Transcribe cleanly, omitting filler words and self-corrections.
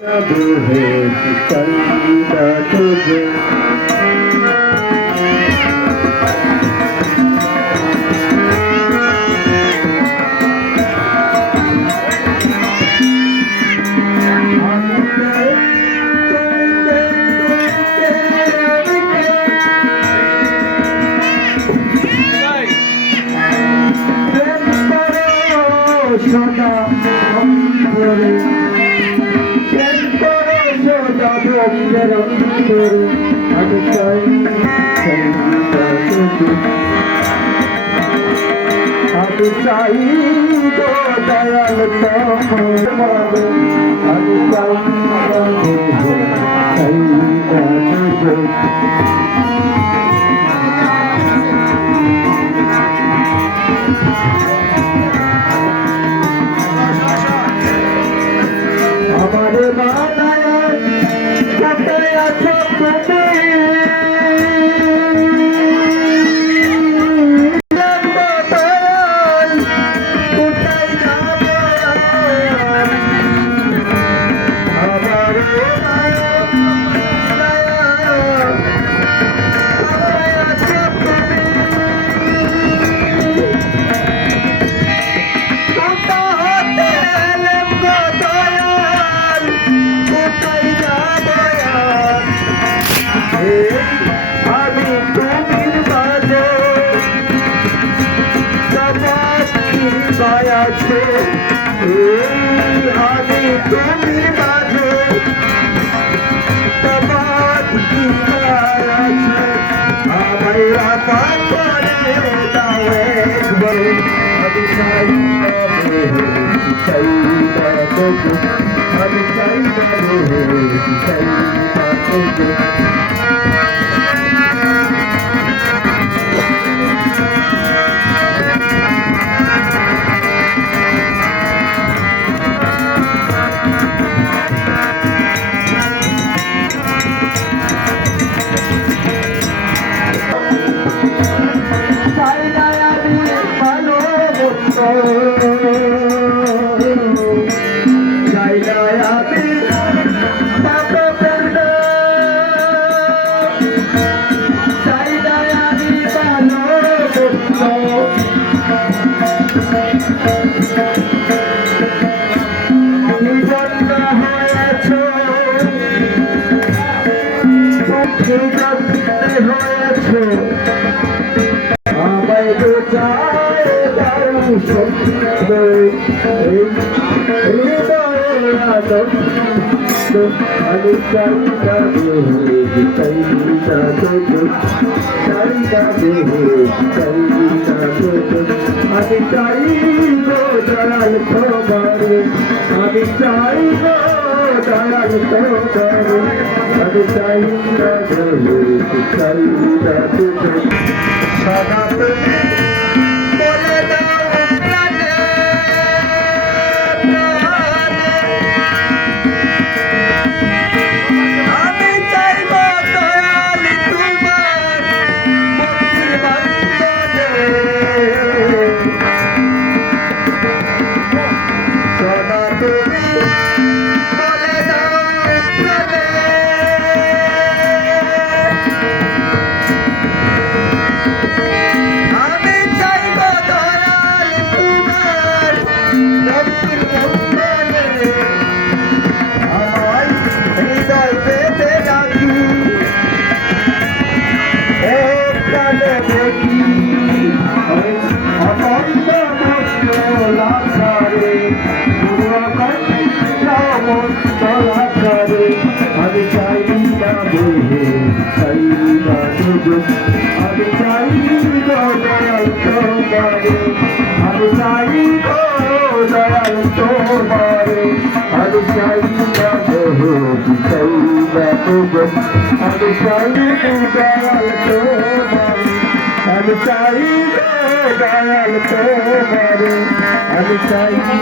সদা অন্তরে সদা ভক্তের অন্তরে আমি চাই আমি চাই গো দয়াল তোমার আমি চাই আমারে বানায় কোথায় আছো তুমি কোথায় যাবো আমারে আমি তুমির মাঝে আছে আমি তুমির মাঝে আছে আমায় রাপা করে দাও একবার আমি চাই আমি চাই আমি চাই গো দয়াল তোমারে আমি চাই গো দয়াল তোমারে আমি চাই না সদা তুমি বলে দাও আমি চাই না আমি চাই দয়াল তোমারে আমি চাই দয়াল তোমারে আমি চাই না আমি চাই দয়াল তোমারে আমি চাই দয়াল তোমারে আমি চাই না